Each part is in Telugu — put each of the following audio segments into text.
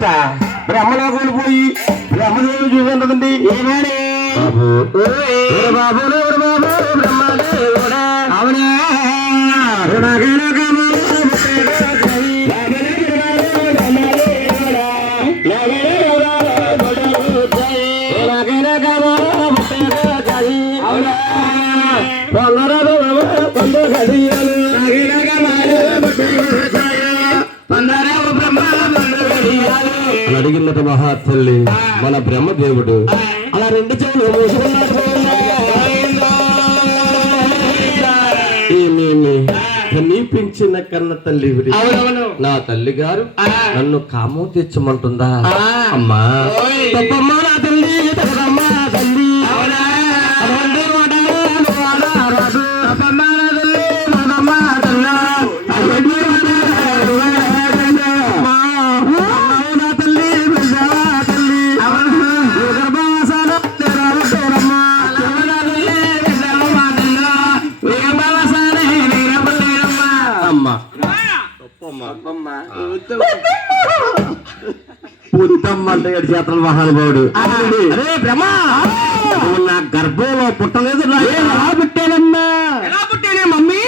మీదట బ్రహ్మలోకంలో పోయి బ్రహ్మదేవుడు చూసుంటదండి. ఏనాడే బాబు బాబు బాబు బ్రహ్మదేవుడా అవునా అడిగినట మహాతల్లి మన బ్రహ్మదేవుడు అలా రెండు చెవులు మూసుకున్నాడు. పెంచిన కన్న తల్లి నా తల్లి గారు నన్ను కామం తెచ్చమంటుందా? అమ్మా తప్పమ్మా నా తల్లి తప్పమ్మా తల్లి పుత్తమ్మ అంటే ఏడు చేతల మహానుభావుడు. అరే బ్రహ్మ నా గర్భంలో పుట్టలేదు. ఎలా పుట్టానమ్మా? ఎలా పుట్టానే మమ్మీ?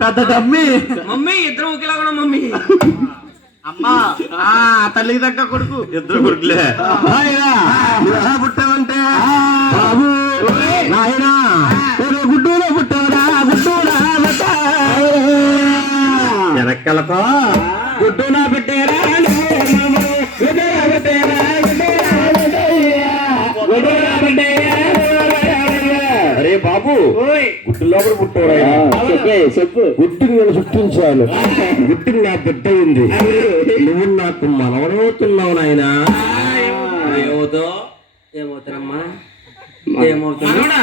పెద్ద డమ్మీ మమ్మీ ఇద్దరు ఒకేలా కూడా మమ్మీ. అమ్మా తల్లికి తగ్గ కొడుకు ఇద్దరు కొడుకులే. ఎలా పుట్టావంటే బాబు నాయనా గుడ్డూలో పుట్టావురా గుడ్డూరా వెనక్కలతో గుడ్డు నా పెట్టారా అరే బాబు గుడ్డు లోపల పుట్టాడు. చెప్పు గుడ్డుని నేను సృష్టించాను. గుడ్డుని నా బిడ్డ ఉంది. నువ్వు నాకు మనవడవుతున్నావు నాయనా. ఏమవుతావు? ఏమవుతానమ్మా? ఏమవుతున్నా?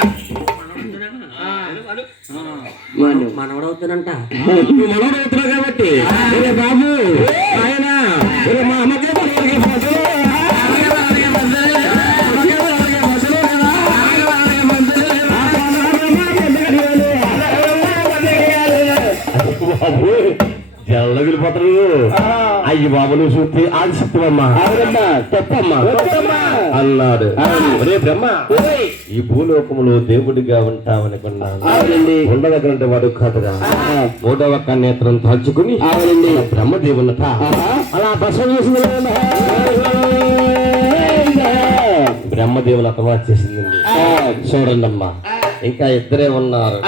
మనవడవుతానంట. నువ్వు మనవడవుతున్నావు కాబట్టి బాబు ఆయన మా అమ్మకే జల్ల వెళ్ళిపోతారు. అయ్యి బాబు నువ్వు చూస్తే అది చెప్తావమ్మా చెప్పమ్మా అన్నాడు. రే బ్రహ్మ ఈ భూలోకములో దేవుడిగా ఉంటావనుకున్నాను. ఉండదగ్గరంటే వాడు కాదుగా. మూడవ కన్నేత్రం తలుచుకుని బ్రహ్మదేవునట అలా దర్శనం చేసింది. బ్రహ్మదేవుని అతను వచ్చేసిందండి. చూడండి అమ్మా ఇంకా ఇద్దరే ఉన్నారు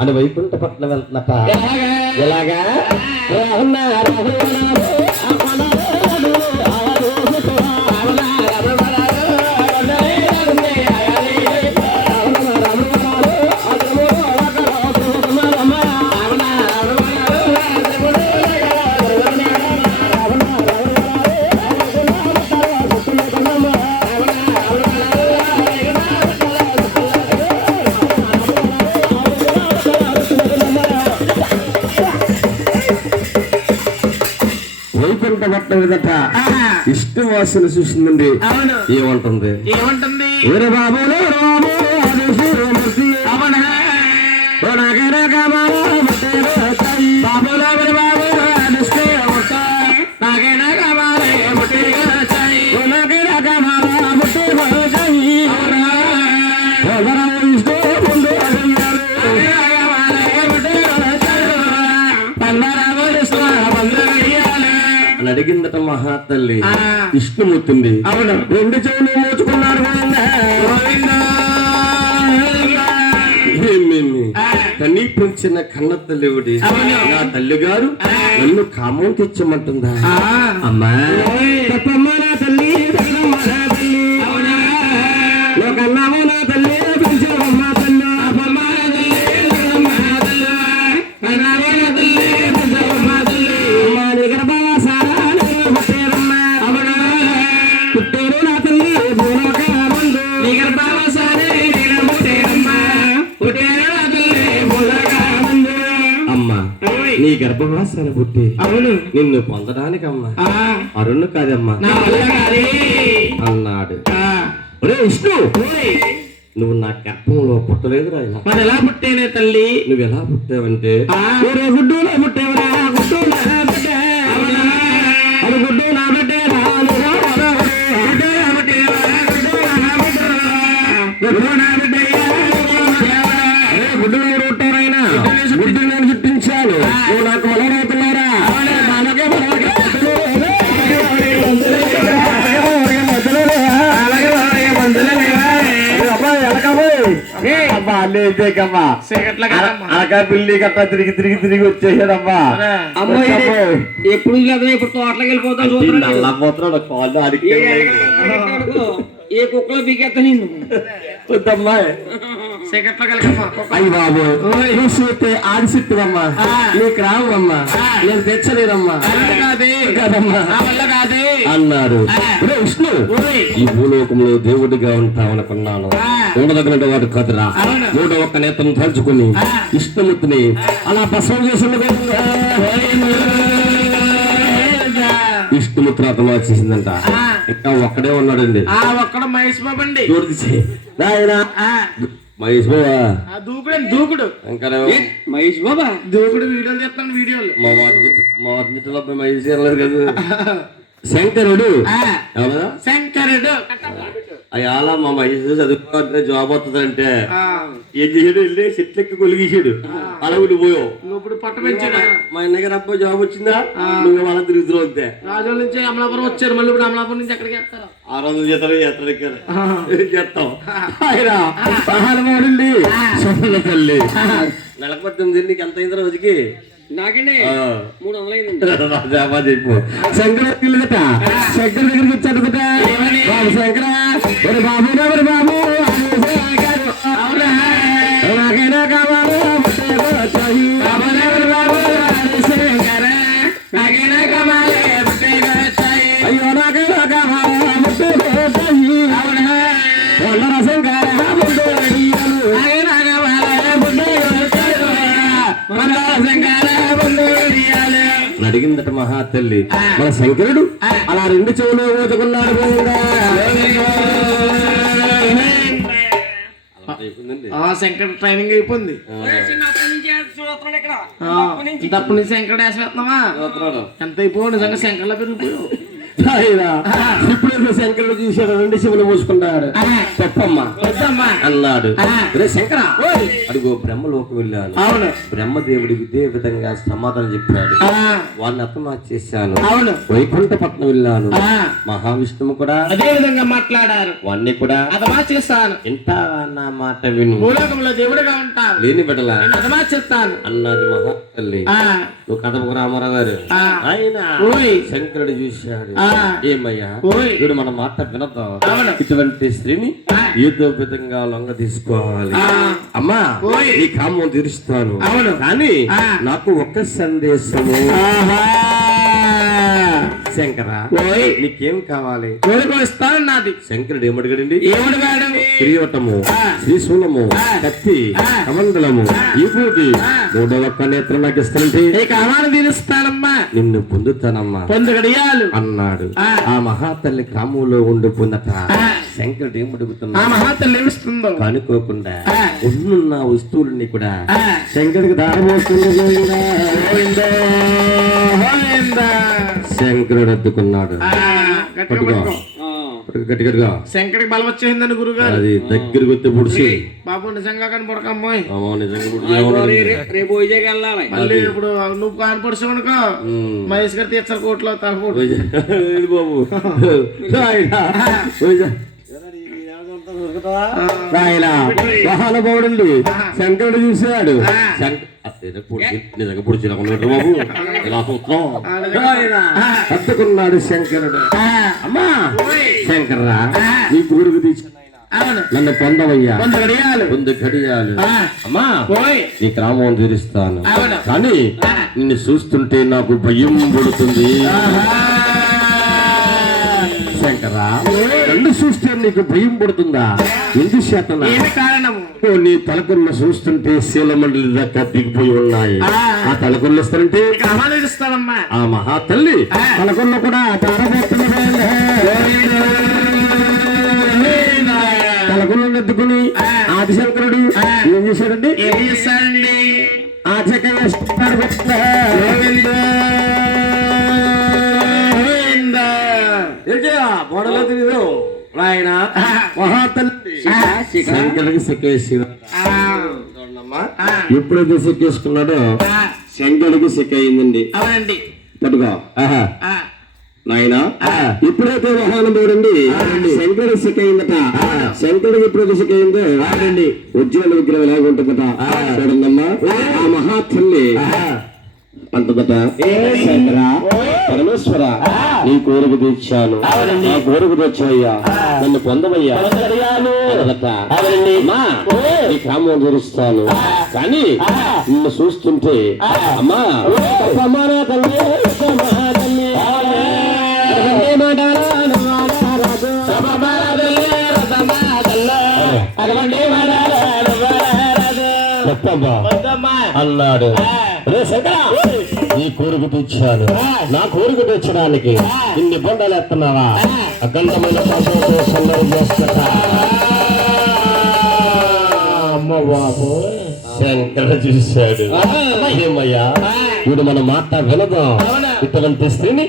అని వైకుంఠపట్నం వెళ్తున్నట. ఎలాగా ఇష్ట వాసన చూసిందండి. ఏమంటుంది? వేరే బాబులు అడిగిందట మహాతల్లి విష్ణుమూర్తింది. అవును రెండు చెవులు మోచుకున్నారు. తల్లి పెంచిన కన్న తల్లివుడి నా తల్లి గారు నన్ను కామం తెచ్చమంటుందా? అమ్మా తప్పమ్మా నా తల్లి కన్నామా నా తల్లి పెంచావమ్మా తల్లి నీ గర్భవాసాన్ని పుట్టి అవును నిన్ను పొందడానికమ్మా అరుణ్ కాదమ్మా అన్నాడు. విష్ణు నువ్వు నా గర్భంలో పుట్టలేదు రాయన. మరి ఎలా పుట్టేనే తల్లి? నువ్వు ఎలా పుట్టావంటే గుడ్డులో పుట్టేవరా గుడ్డులో లేదమ్మా అలకా పిల్లి గట్ట తిరిగి వచ్చేసాడమ్మా. ఎప్పుడు ఇప్పుడు తోటలోకి వెళ్ళిపోతాడు నల్లపోతున్నాడు కాళ్ళు అడిగి ఏ కుక్కలో బిగెత్త నిన్ను వద్దమ్మా. అయ్యి బాబు నువ్వు చూస్తే ఆడిసిట్టువమ్మా, నీకు రావమ్మా, నేను తెచ్చలేదమ్మా కదమ్మా అన్నారు. విష్ణు ఈ భూలోకంలో దేవుడిగా ఉంటామనుకున్నాను, ఉండదగిన వాడు కదరా. మూడో ఒక్క నేతను తలుచుకుని ఇష్టముని అలా బసం చేసింది. ఇష్టముత్ర అతను వచ్చేసిందంట. ఇంకా ఒక్కడే ఉన్నాడండి, ఒక్కడ మహేష్ బాబు అండి. మహేష్ బాబా దూకుడు ఇంకా మహేష్ బాబా దూకుడు వీడియోలు చెప్తాను. వీడియోలు మా వర్జిట్లో మహేష్ గారు కదా. శంకరుడు అలా మా మహేష్ చదువుకుంటే జాబ్ వస్తుందంటే ఏం చేసాడు, వెళ్ళి చెట్లెక్కి కొలిగేసాడు. అలా ఉండిపోయావు. ఇప్పుడు పట్ట పెంచాడు. మా అన్నగారు అబ్బాయి జాబ్ వచ్చిందా, నువ్వు అలా తిరుగుతున్నావు అంతే. రాజోల నుంచి అమలాపురం వచ్చారు, మళ్ళీ ఇప్పుడు అమలాపురం నుంచి ఎక్కడికి వెళ్తారు? 600 చేస్తారు చేస్తాం. తల్లి నెలకు 18 నీకు ఎంత అయింది రోజుకి? నాకండి 300 అయిందండి. చెప్పు. శంకర శంకర్ దగ్గరికి వచ్చాడు కదా బాబు. శంకర బాబు బాబు నాకైనా కావాలి అయ్యో నాకైనా కావాలి అడిగిందట మహాతల్లి. మన శంకరుడు అలా 2 చెవులు ఊచుకున్నాడు. శంకర్ ట్రైనింగ్ అయిపోయింది. తప్పు నుంచి శంకర్ వేసేస్తున్నావా? ఎంత అయిపోయి నిజంగా శంకర్లో పెరిగిపోయావు. ఇప్పుడు శంకరుడు చూశాడు, 2 చెవులు మూసుకున్నాడు. తప్పమ్మా అన్నాడు. రే శంకర అడుగు బ్రహ్మలోకి వెళ్ళాను. అవును, బ్రహ్మదేవుడికి ఇదే విధంగా సమాధానం చెప్పాడు. వాడిని అర్థమా చేశాను. వైకుంఠపట్నం వెళ్ళాను. మహావిష్ణువు కూడా అదే విధంగా మాట్లాడారు. వాణ్ణి కూడా అర్థమా చేస్తాను. ఇంత నా మాట విను, భూలోకంలో దేవుడిగా ఉంటాను, లేని బిడ్డలా అర్థమా చేస్తాను అన్నది మహాతల్లి. నువ్వు కథపు రామారావు గారు ఆయన శంకరుడు చూశాడు. ఏమయ్యా వీడు మన మాట వినద్దాం, ఇటువంటి స్త్రీని ఏదో విధంగా లొంగ తీసుకోవాలి. అమ్మా నీ కామం తీరుస్తాను, కానీ నాకు ఒక సందేశము. శంకర నీకేం కావాలి? నాది. శంకరుడు ఏమడిగాడండి? కిరీటము, శ్రీశూలము, కత్తి, కమండలము, విభూతి, 3వ ఒక్క నేత్రం నాకు ఇస్తానంటే కావాలని తీరుస్తానమ్మా, నిన్ను పొందుతానమ్మా అన్నాడు. ఆ మహాతల్లి కామంలో ఉండిపోయిందట. శంకరుడు ఏమడుగుతున్నా మహాతల్లి ఏమిస్తుందో కనుక్కోకుండా ఉన్న వస్తువులని కూడా శంకరుడికి దారమోస్తుంది. శంకరుడు అద్దుకున్నాడు. గట్టిగా శంకరికి బలం వచ్చేసిందని గురుగారు. అది దగ్గరికి వస్తే పుడిసి బాబు నిజంగా కానీ పుడకమ్మాయి రేపు వెళ్ళాలి. మళ్ళీ ఇప్పుడు నువ్వు కానిపడుచు అనుకో మహేష్ గారు తీర్చాలి కోర్టులో తలపోటు బాబు. మహానుభావుడు శంకరుడు చూసాడు. నిజంగా పొడిచి బాబు ఇలా హత్తుకున్నాడు శంకరుడు. అమ్మా శంకర్రా నీ గురుకు తీసుకున్నా నన్ను పొందవయ్యా, 100 గడియాలు. అమ్మా నీ క్రామం తీరుస్తాను, కానీ నిన్ను చూస్తుంటే నాకు భయం పడుతుంది. శంకరా నన్ను చూస్తే నీకు భయం పడుతుందా? ఎందుచేత? నీ తలకొన్న చూస్తుంటే శీలమండలి దాకా దిగిపోయి ఉన్నాయి. ఆ తలకొల్లు ఇస్తానంటే ఆ మహాతల్లి తలకొన్న కూడా తలకొల్లు ఎత్తుకుని ఆదిశంకరుడు ఏం చేశాడండి? బోడలో తిరిగి ఆయన మహాతల్లి శంకరుడికి సిక్కేసి ఎప్పుడైతే సిక్కేసుకున్నాడో శంకరుడికి సిక్ అయిందండి. అవునండి. పట్టుకో నాయన ఎప్పుడైతే మహానుభావుడండి శంకరుడు సిక్ అయిందట శంకరుడు ఎప్పుడైతే సిక్ అయిందో ఉజ్వల విగ్రహం ఎలాగ ఉంటుందట చూడండమ్మా ఆ మహాత్ముల్ని అంటుందట శంకర పరమేశ్వర నీ కోరిక తెచ్చాను నా కోరిక తెచ్చాయ్యా నన్ను పొందవయ్యా నీ కామం తీరుస్తాను కానీ నిన్ను చూస్తుంటే అమ్మా అన్నాడు నీ కోరిక తెచ్చాను నా కోరిక తెచ్చడానికి ఇన్ని బండాలు ఎత్తున్నావా అఖండమైన పాపంతో సందడి చేస్తా అమ్మ బాబు శంకర చూశాడు ఏమయ్యా ఇప్పుడు మన మాట వినదాం ఇటువంటి స్త్రీని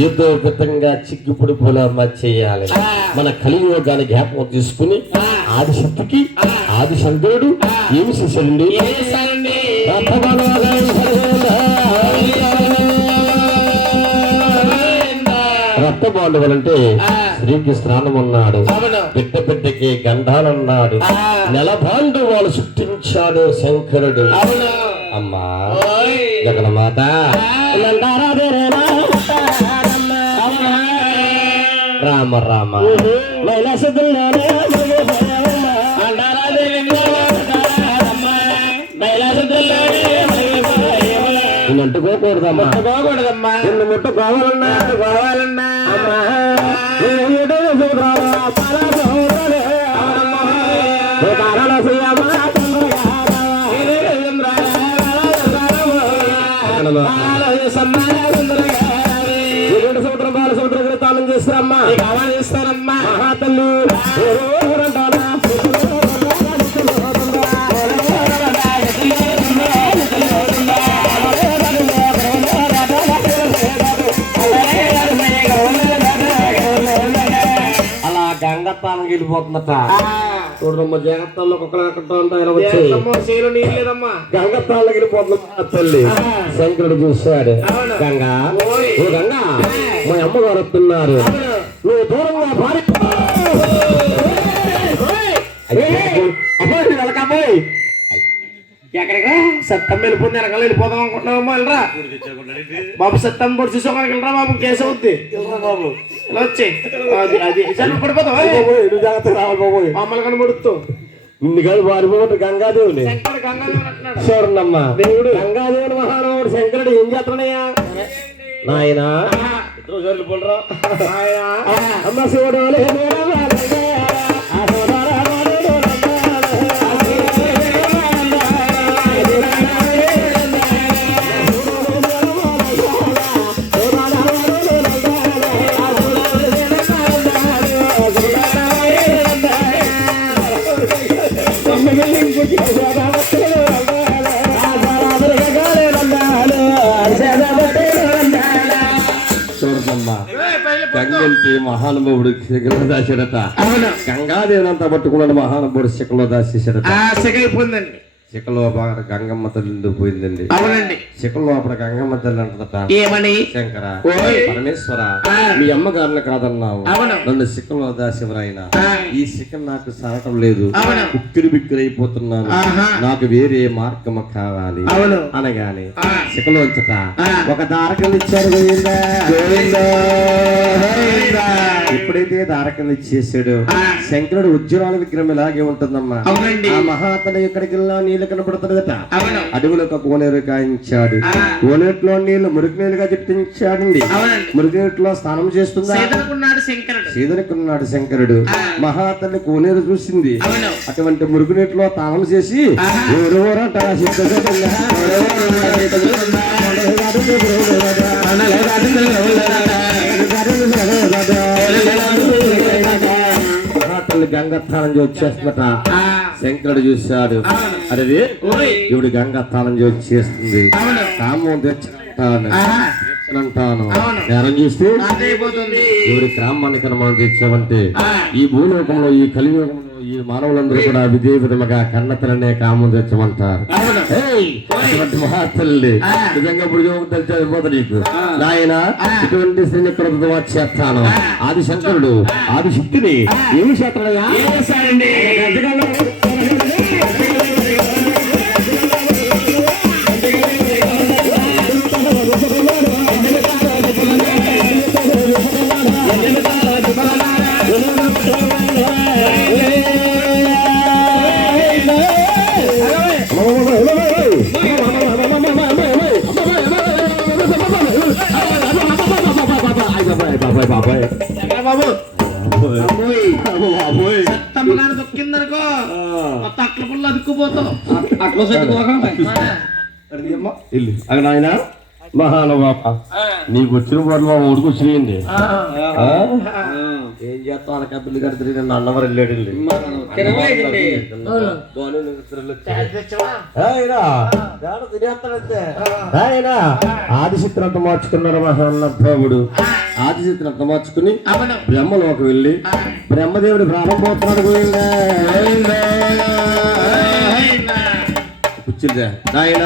ఏదో విధంగా చిక్కుపుడి పూలమ్మ చేయాలి మన కలియుగాన్ని జ్ఞాపకం తీసుకుని ఆదిశక్తికి ఆది శంకరుడు ఏమి చేశాడండి రక్త బాండవులంటే స్త్రీకి స్నానం ఉన్నాడు బిడ్డ బిడ్డకి గంధాలన్నాడు నెల బాండవాలు సృష్టించాడు శంకరుడు అమ్మా జగన్మాత రామ రామ నిన్ను అంటుకోకూడదమ్మా నిన్ను ముట్టుకోవాలన్నా సముద్రం బాల సముద్రం తాళం చేస్తారమ్మా చేస్తారమ్మా మహాతల్లి అలా గంగత్తానం వెళ్ళిపోతుందట చూడమ్మా జాగ్రత్తలో గంగత్తాలకు వెళ్ళిపోతున్నా తల్లి శంకరుడు చూశాడు గంగా ఓ గంగా మా అమ్మగారు వస్తున్నారు నువ్వు దూరంగా అబ్బాయి ఎక్కడికి సత్తం వెళ్ళిపోతుంది వెనకాల వెళ్ళిపోదాం అనుకుంటున్నావమ్మా వెళ్ళరా బాబు సత్తం పొడి చూసాం వెళ్ళరా బాబు కేసు అవుద్ది బాబు ఇలా వచ్చి అది పడిపోతావు జాగ్రత్తగా రావాలి బాబు మమ్మల్ని కనబడుతూ ఇన్ని కాదు వారిపోటు గంగాదేవుని చూడండమ్మా దేవుడు గంగాదేవుని మహానుభావుడు శంకరుడు ఏం చేస్తున్నాయా నాయన ఇద్దరు జోర్లు పోలరా అమ్మ శివుడు గంగంటే మహానుభావుడు శిఖలో దాచాడట గంగాదేవినంతా పట్టుకున్నాడు మహానుభావుడు శిఖలో దాచేసాడట అయిపోయిందండి శిఖలో బాగా గంగమ్మ తల్లి పోయిందండి అవునండి శిఖలో అప్పుడు గంగమ్మ తల్లి అంటదట ఏమని శంకర పరమేశ్వర మీ అమ్మగారిని కాదన్నావు నన్ను శిఖలో దాశివరాయన ఈ శిఖ నాకు సారటం లేదు ఉక్కిరి బిక్కిరి అయిపోతున్నాను నాకు వేరే మార్గం కావాలి అనగానే శిఖలో వచ్చట ఒక దారకలు ఇచ్చారు ఎప్పుడైతే దారకలు ఇచ్చేసాడు శంకరుడు ఉజ్వల విగ్రహం ఇలాగే ఉంటుందమ్మా ఆ మహాతల ఎక్కడికి వెళ్ళినా నీళ్లు కనపడుతుందట అడవులో ఒక కోనేరు కాయించాడు కోనేరులో నీళ్లు మురికి నీళ్ళుగా చిట్టించాడండి మురికి నీటిలో స్నానం చేస్తుందా సీదనుకున్నాడు శంకరుడు మహాతల్లి కోనేరు చూసింది అటువంటి మురుగు నీటిలో స్నానం చేసి గంగస్థానం వచ్చేస్తున్నట శంకరుడు చూశాడు అరే ఇవిడు గంగస్థానం వచ్చేస్తుంది కామం తెచ్చాను నేరం చూస్తే ఇవిడి క్రామానికి మనం తెచ్చామంటే ఈ భూలోకంలో ఈ కలియుగంలో ఈ ఈ మానవులందరూ కూడా విజయ విధముగా కన్నతలనే కామం తెచ్చమంటారు అటువంటి మహాతల్లి నిజంగా ఇప్పుడు తెలిసిపోతుంది నీకు నాయన ఇటువంటి శ్రీని కృత చేస్తాను ఆది శంకరుడు ఆది శక్తిని ఏమి చేస్తాడయ్యా బాబాయ్ బాబు తమ్మగారు దొక్కిందనుకో మొత్తం అట్ల పుల్ల అదుక్కుపోతావు అట్లా ఇల్లు అక్కడ నాయన మహానుభావ నీకు వచ్చిన పోటీ మా ఊరికి వచ్చినాయండి ఏం చేస్తాం అనక బిల్లు కడితే నన్ను అన్నవారు వెళ్ళాడు ఆదిశక్తిని అంత మార్చుకున్నారు మహానుభావుడు ఆదిశక్తిని అంత మార్చుకుని బ్రహ్మలోకి వెళ్ళి బ్రహ్మదేవుడి ప్రారంభోత్సవానికి పోయిందా కూర్చుందా నాయన